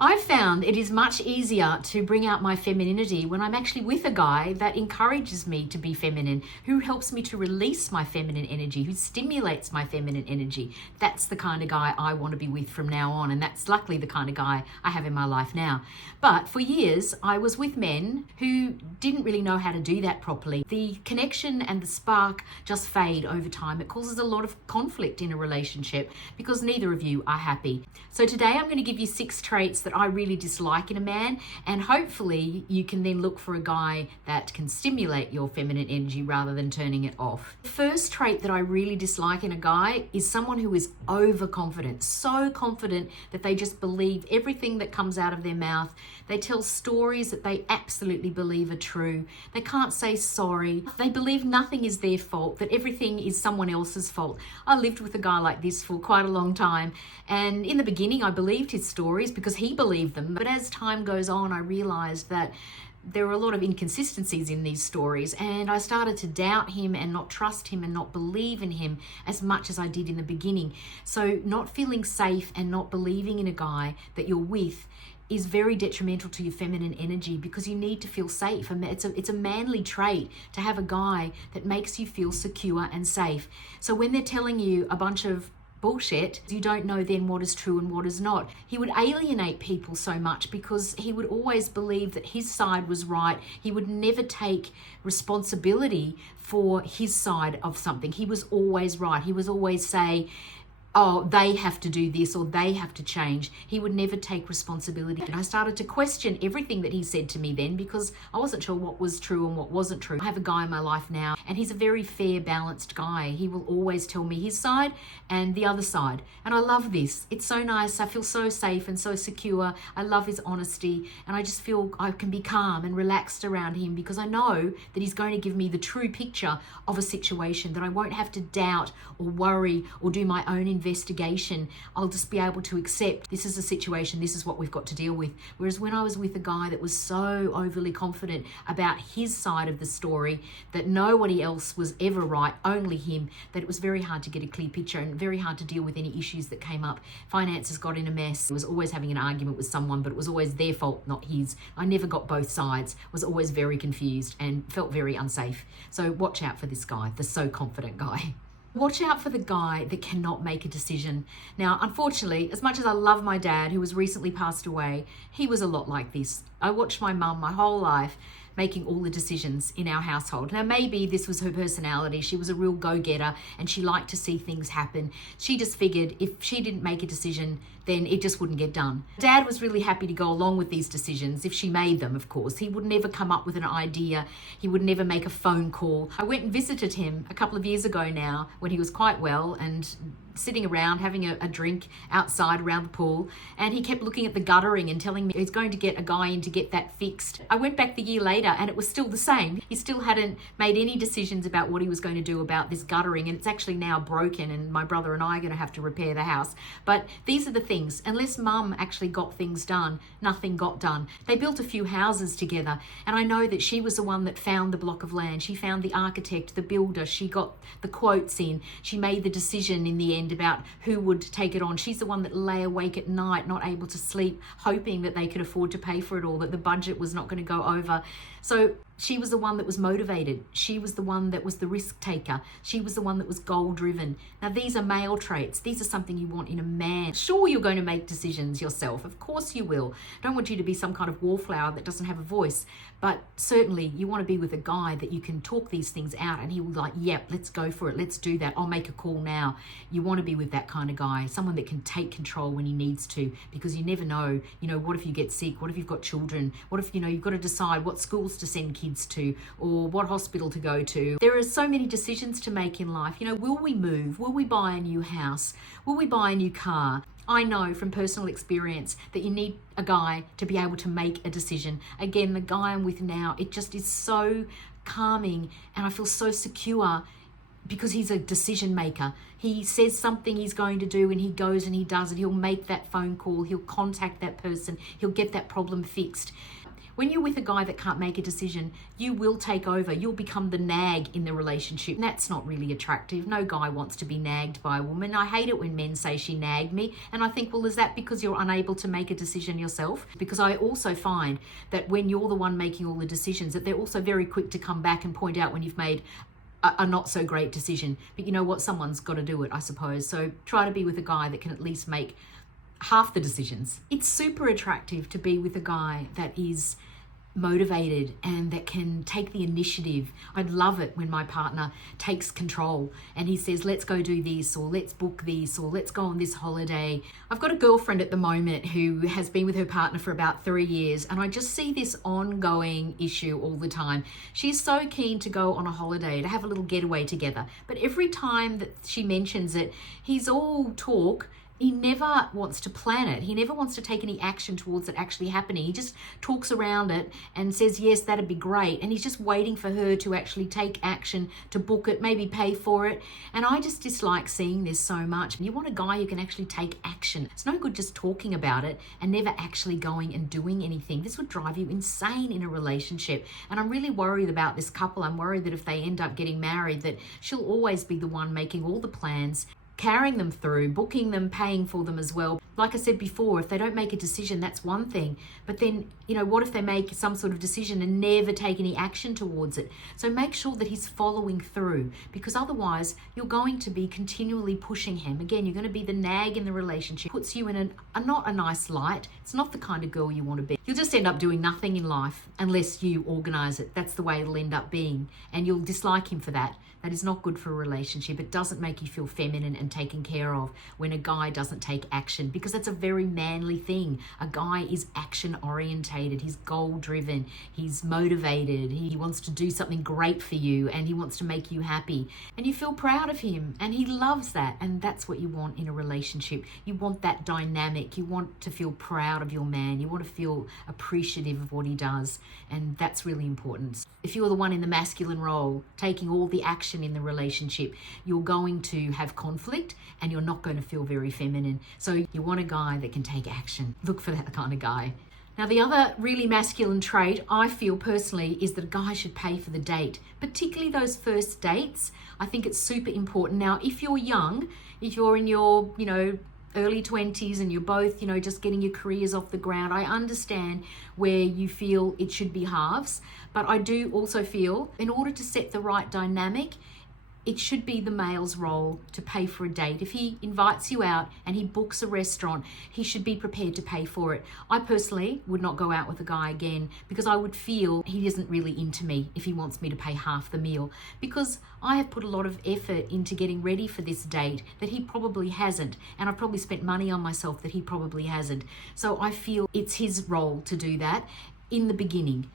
I've found it is much easier to bring out my femininity when I'm actually with a guy that encourages me to be feminine, who helps me to release my feminine energy, who stimulates my feminine energy. That's the kind of guy I want to be with from now on, and that's luckily the kind of guy I have in my life now. But for years, I was with men who didn't really know how to do that properly. The connection and the spark just fade over time. It causes a lot of conflict in a relationship because neither of you are happy. So today I'm going to give you 6 traits that I really dislike in a man, and hopefully you can then look for a guy that can stimulate your feminine energy rather than turning it off. The first trait that I really dislike in a guy is someone who is overconfident, so confident that they just believe everything that comes out of their mouth. They tell stories that they absolutely believe are true. They can't say sorry. They believe nothing is their fault, that everything is someone else's fault. I lived with a guy like this for quite a long time, and in the beginning I believed his stories because he believed them. But as time goes on, I realized that there were a lot of inconsistencies in these stories, and I started to doubt him and not trust him and not believe in him as much as I did in the beginning. So not feeling safe and not believing in a guy that you're with is very detrimental to your feminine energy, because you need to feel safe. It's a manly trait to have a guy that makes you feel secure and safe. So when they're telling you a bunch of bullshit, you don't know then what is true and what is not. He would alienate people so much because he would always believe that his side was right. He would never take responsibility for his side of something. He was always right. He was always say, oh, they have to do this or they have to change. He would never take responsibility. And I started to question everything that he said to me then, because I wasn't sure what was true and what wasn't true. I have a guy in my life now, and he's a very fair, balanced guy. He will always tell me his side and the other side. And I love this. It's so nice. I feel so safe and so secure. I love his honesty, and I just feel I can be calm and relaxed around him because I know that he's going to give me the true picture of a situation, that I won't have to doubt or worry or do my own investigation. I'll just be able to accept this is a situation, this is what we've got to deal with. Whereas when I was with a guy that was so overly confident about his side of the story, that nobody else was ever right, only him, that it was very hard to get a clear picture and very hard to deal with any issues that came up. Finances got in a mess. I was always having an argument with someone, but it was always their fault, not his. I never got both sides, was always very confused and felt very unsafe. So watch out for this guy, the so confident guy. Watch out for the guy that cannot make a decision. Now, unfortunately, as much as I love my dad, who has recently passed away, he was a lot like this. I watched my mum my whole life making all the decisions in our household. Now, maybe this was her personality. She was a real go-getter and she liked to see things happen. She just figured if she didn't make a decision, then it just wouldn't get done. Dad was really happy to go along with these decisions if she made them, of course. He would never come up with an idea. He would never make a phone call. I went and visited him a couple of years ago now when he was quite well and sitting around having a drink outside around the pool, and he kept looking at the guttering and telling me he's going to get a guy in to get that fixed. I went back the year later and it was still the same. He still hadn't made any decisions about what he was going to do about this guttering, and it's actually now broken, and my brother and I are going to have to repair the house. But these are the things. Unless mum actually got things done, nothing got done. They built a few houses together, and I know that she was the one that found the block of land. She found the architect, the builder. She got the quotes in. She made the decision in the end about who would take it on. She's the one that lay awake at night, not able to sleep, hoping that they could afford to pay for it all, that the budget was not going to go over. So she was the one that was motivated. She was the one that was the risk taker. She was the one that was goal driven. Now, these are male traits. These are something you want in a man. Sure, you're going to make decisions yourself. Of course you will. Don't want you to be some kind of wallflower that doesn't have a voice. But certainly you want to be with a guy that you can talk these things out and he will like, yep, let's go for it. Let's do that. I'll make a call now. You want to be with that kind of guy, someone that can take control when he needs to, because you never know, what if you get sick? What if you've got children? What if, you've got to decide what schools to send kids to or what hospital to go to? There are so many decisions to make in life. Will we move? Will we buy a new house? Will we buy a new car? I know from personal experience that you need a guy to be able to make a decision. Again, the guy I'm with now, it just is so calming and I feel so secure because he's a decision maker. He says something he's going to do and he goes and he does it. He'll make that phone call. He'll contact that person. He'll get that problem fixed. When you're with a guy that can't make a decision, you will take over. You'll become the nag in the relationship. And that's not really attractive. No guy wants to be nagged by a woman. I hate it when men say she nagged me. And I think, well, is that because you're unable to make a decision yourself? Because I also find that when you're the one making all the decisions, that they're also very quick to come back and point out when you've made a not so great decision. But you know what? Someone's got to do it, I suppose. So try to be with a guy that can at least make half the decisions. It's super attractive to be with a guy that is motivated and that can take the initiative. I'd love it when my partner takes control and he says, let's go do this, or let's book this, or let's go on this holiday. I've got a girlfriend at the moment who has been with her partner for about 3 years, and I just see this ongoing issue all the time. She's so keen to go on a holiday, to have a little getaway together, but every time that she mentions it, he's all talk. He never wants to plan it. He never wants to take any action towards it actually happening. He just talks around it and says, yes, that'd be great. And he's just waiting for her to actually take action, to book it, maybe pay for it. And I just dislike seeing this so much. You want a guy who can actually take action. It's no good just talking about it and never actually going and doing anything. This would drive you insane in a relationship. And I'm really worried about this couple. I'm worried that if they end up getting married, that she'll always be the one making all the plans, carrying them through, booking them, paying for them as well. Like I said before, if they don't make a decision, that's one thing. But then, what if they make some sort of decision and never take any action towards it? So make sure that he's following through, because otherwise you're going to be continually pushing him. Again, you're going to be the nag in the relationship. Puts you in not a nice light. It's not the kind of girl you want to be. You'll just end up doing nothing in life unless you organize it. That's the way it'll end up being. And you'll dislike him for that. That is not good for a relationship. It doesn't make you feel feminine and taken care of when a guy doesn't take action, because that's a very manly thing. A guy is action orientated. He's goal driven. He's motivated. He wants to do something great for you and he wants to make you happy. And you feel proud of him and he loves that. And that's what you want in a relationship. You want that dynamic. You want to feel proud of your man. You want to feel appreciative of what he does. And that's really important. If you're the one in the masculine role, taking all the action in the relationship, you're going to have conflict and you're not going to feel very feminine. So you want a guy that can take action. Look for that kind of guy. Now, the other really masculine trait I feel personally is that a guy should pay for the date, particularly those first dates. I think it's super important. Now, if you're young, if you're in your, early 20s and you're both, just getting your careers off the ground, I understand where you feel it should be halves. But I do also feel in order to set the right dynamic, it should be the male's role to pay for a date. If he invites you out and he books a restaurant, he should be prepared to pay for it. I personally would not go out with a guy again because I would feel he isn't really into me if he wants me to pay half the meal, because I have put a lot of effort into getting ready for this date that he probably hasn't, and I've probably spent money on myself that he probably hasn't. So I feel it's his role to do that in the beginning.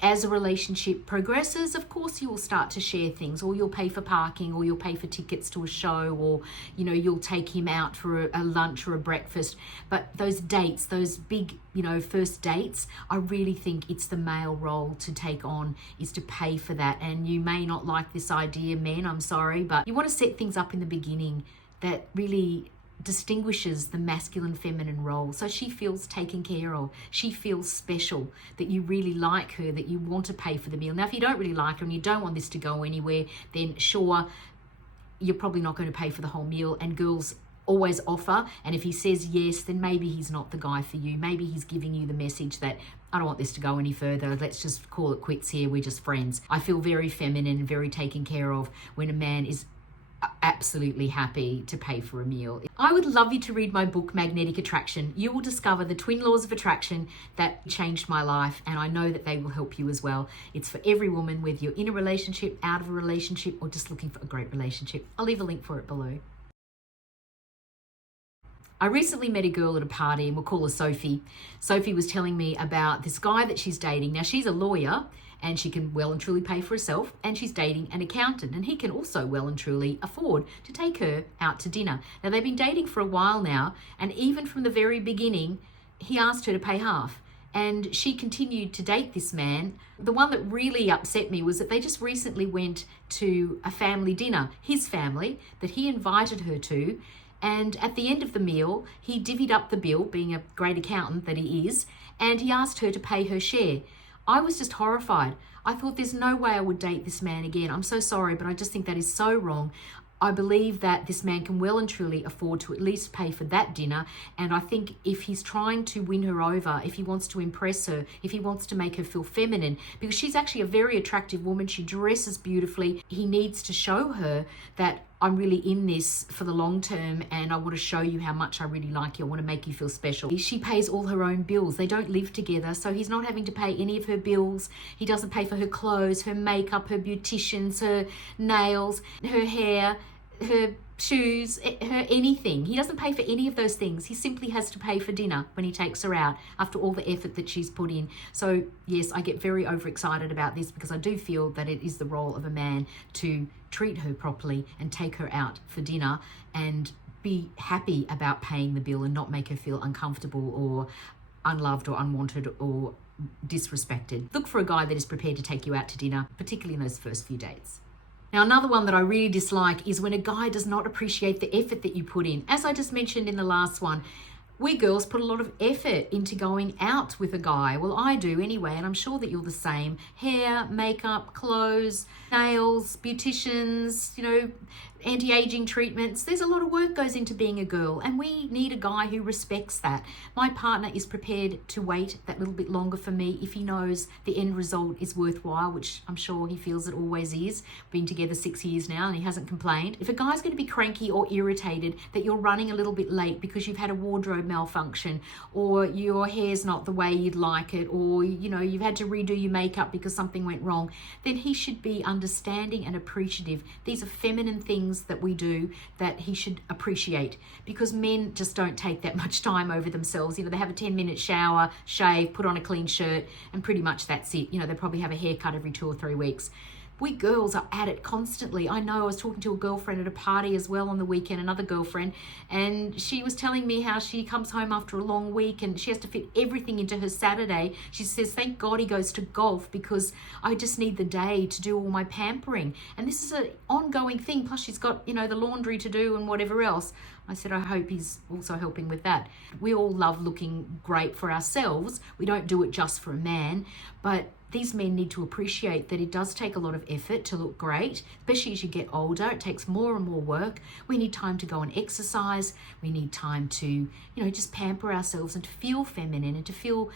As a relationship progresses, of course you will start to share things, or you'll pay for parking, or you'll pay for tickets to a show, or you'll take him out for a lunch or a breakfast. But those dates, those big first dates, I really think it's the male role to take on, is to pay for that. And you may not like this idea, men, I'm sorry, but you want to set things up in the beginning that really distinguishes the masculine feminine role, so she feels taken care of, she feels special, that you really like her, that you want to pay for the meal. Now, if you don't really like her and you don't want this to go anywhere, then sure, you're probably not going to pay for the whole meal. And girls always offer, and if he says yes, then maybe he's not the guy for you. Maybe he's giving you the message that I don't want this to go any further, let's just call it quits here, we're just friends. I feel very feminine and very taken care of when a man is absolutely happy to pay for a meal. I would love you to read my book, Magnetic Attraction. You will discover the twin laws of attraction that changed my life, and I know that they will help you as well. It's for every woman, whether you're in a relationship, out of a relationship, or just looking for a great relationship. I'll leave a link for it below. I recently met a girl at a party, and we'll call her Sophie. Sophie was telling me about this guy that she's dating. Now, she's a lawyer and she can well and truly pay for herself, and she's dating an accountant, and he can also well and truly afford to take her out to dinner. Now, they've been dating for a while now, and even from the very beginning, he asked her to pay half. And she continued to date this man. The one that really upset me was that they just recently went to a family dinner, his family, that he invited her to, And at the end of the meal, he divvied up the bill, being a great accountant that he is, and he asked her to pay her share. I was just horrified. I thought, there's no way I would date this man again. I'm so sorry, but I just think that is so wrong. I believe that this man can well and truly afford to at least pay for that dinner. And I think if he's trying to win her over, if he wants to impress her, if he wants to make her feel feminine, because she's actually a very attractive woman, she dresses beautifully, he needs to show her that I'm really in this for the long term and I want to show you how much I really like you. I want to make you feel special. She pays all her own bills. They don't live together, so he's not having to pay any of her bills. He doesn't pay for her clothes, her makeup, her beauticians, her nails, her hair, her shoes, her anything. He doesn't pay for any of those things. He simply has to pay for dinner when he takes her out after all the effort that she's put in. So yes, I get very overexcited about this because I do feel that it is the role of a man to treat her properly and take her out for dinner and be happy about paying the bill and not make her feel uncomfortable or unloved or unwanted or disrespected. Look for a guy that is prepared to take you out to dinner, particularly in those first few dates. Now, another one that I really dislike is when a guy does not appreciate the effort that you put in. As I just mentioned in the last one, we girls put a lot of effort into going out with a guy. Well, I do anyway, and I'm sure that you're the same. Hair, makeup, clothes, nails, beauticians, anti-aging treatments. There's a lot of work goes into being a girl, and we need a guy who respects that. My partner is prepared to wait that little bit longer for me if he knows the end result is worthwhile, which I'm sure he feels it always is. Been together 6 years now and he hasn't complained. If a guy's going to be cranky or irritated that you're running a little bit late because you've had a wardrobe malfunction, or your hair's not the way you'd like it, or you've had to redo your makeup because something went wrong, then he should be understanding and appreciative. These are feminine things that we do that he should appreciate, because men just don't take that much time over themselves. They have a 10-minute shower, shave, put on a clean shirt, and pretty much that's it. They probably have a haircut every 2 or 3 weeks. We girls are at it constantly. I know I was talking to a girlfriend at a party as well on the weekend, another girlfriend, and she was telling me how she comes home after a long week and she has to fit everything into her Saturday. She says, thank God he goes to golf because I just need the day to do all my pampering. And this is an ongoing thing. Plus she's got, the laundry to do and whatever else. I said, I hope he's also helping with that. We all love looking great for ourselves. We don't do it just for a man, but these men need to appreciate that it does take a lot of effort to look great, especially as you get older. It takes more and more work. We need time to go and exercise. We need time to, just pamper ourselves and to feel feminine and to feel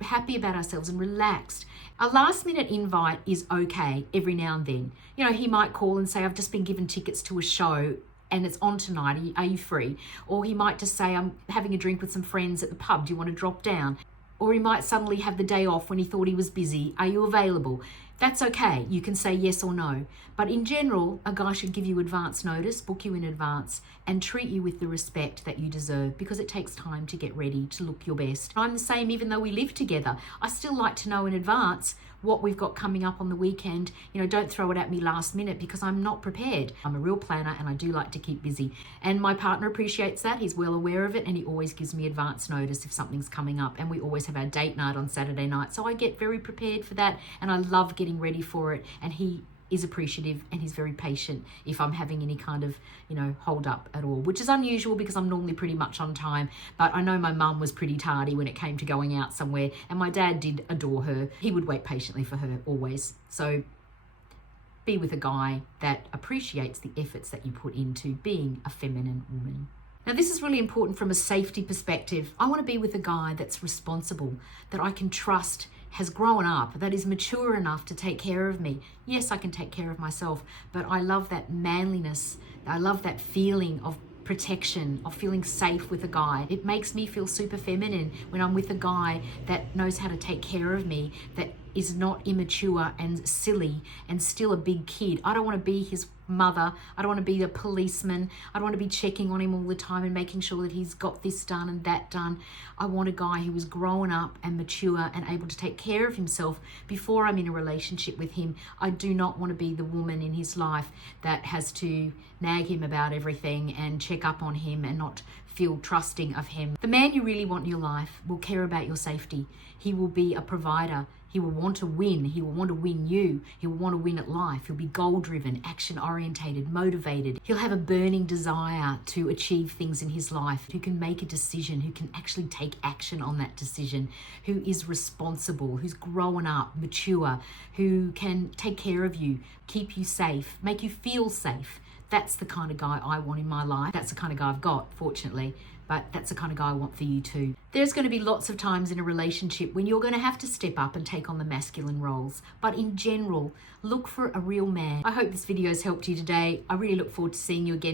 happy about ourselves and relaxed. A last minute invite is okay every now and then. He might call and say, I've just been given tickets to a show and it's on tonight. Are you free? Or he might just say, I'm having a drink with some friends at the pub. Do you want to drop down? Or he might suddenly have the day off when he thought he was busy. Are you available? That's okay. You can say yes or no. But in general, a guy should give you advance notice, book you in advance, and treat you with the respect that you deserve, because it takes time to get ready to look your best. I'm the same even though we live together. I still like to know in advance what we've got coming up on the weekend. Don't throw it at me last minute because I'm not prepared. I'm a real planner and I do like to keep busy. And my partner appreciates that. He's well aware of it and he always gives me advance notice if something's coming up. And we always have our date night on Saturday night. So I get very prepared for that and I love getting ready for it. And he is appreciative and he's very patient if I'm having any kind of, hold up at all, which is unusual because I'm normally pretty much on time. But I know my mum was pretty tardy when it came to going out somewhere, and my dad did adore her. He would wait patiently for her always. So be with a guy that appreciates the efforts that you put into being a feminine woman. Now, this is really important from a safety perspective. I want to be with a guy that's responsible, that I can trust, has grown up, that is mature enough to take care of me. Yes, I can take care of myself, but I love that manliness. I love that feeling of protection, of feeling safe with a guy. It makes me feel super feminine when I'm with a guy that knows how to take care of me, that is not immature and silly and still a big kid. I don't want to be his mother. I don't want to be a policeman. I don't want to be checking on him all the time and making sure that he's got this done and that done. I want a guy who is grown up and mature and able to take care of himself before I'm in a relationship with him. I do not want to be the woman in his life that has to nag him about everything and check up on him and not feel trusting of him. The man you really want in your life will care about your safety. He will be a provider. He will want to win. He will want to win you. He will want to win at life. He'll be goal-driven, action-orientated, motivated. He'll have a burning desire to achieve things in his life, who can make a decision, who can actually take action on that decision, who is responsible, who's grown up, mature, who can take care of you, keep you safe, make you feel safe. That's the kind of guy I want in my life. That's the kind of guy I've got, fortunately. But that's the kind of guy I want for you too. There's going to be lots of times in a relationship when you're going to have to step up and take on the masculine roles. But in general, look for a real man. I hope this video has helped you today. I really look forward to seeing you again